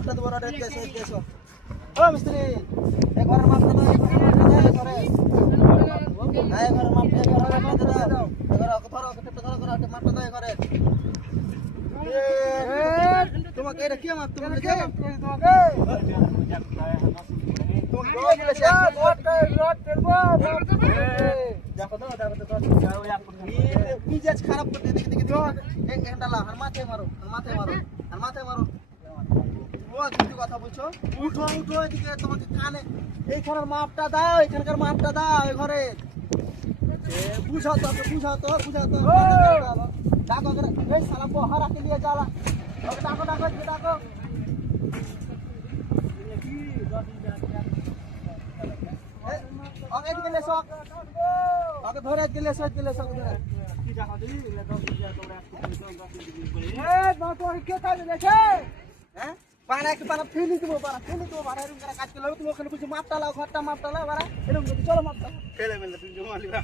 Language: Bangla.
মাপটা দেবো রডের দেশো ও মিস্ত্রি এই ঘরের মাপটা দাও এই ঘরের মাপটা দাও মাপটা দাও এই ঘরের তোমাকে এটা কি মাপ তুমি খারাপ করতে দেখি মাথায় মারো কথা বলছো উঠো এদিকে তোমাকে কানে এইখানের মাপটা দাও এখানকার মাপটা দাও এই ঘরে বুঝাও তো ডাকো এই শালা বহারা কে নিয়ে যাওয়া ডাকো ওকে এদিকে লেসো ওকে ধরে এদিকে লেসো ধরে কি ডাকো দি কে কাজে দেখে হ্যাঁ পানা ফেলি দেবো এরকম করে কাজ করলে তুমি ওখানে বুঝি মাপটা লাও ঘরটা মাপটা লাও বাড়া এরকম চলো মাপটা ফেলে তুমি জমা লিবা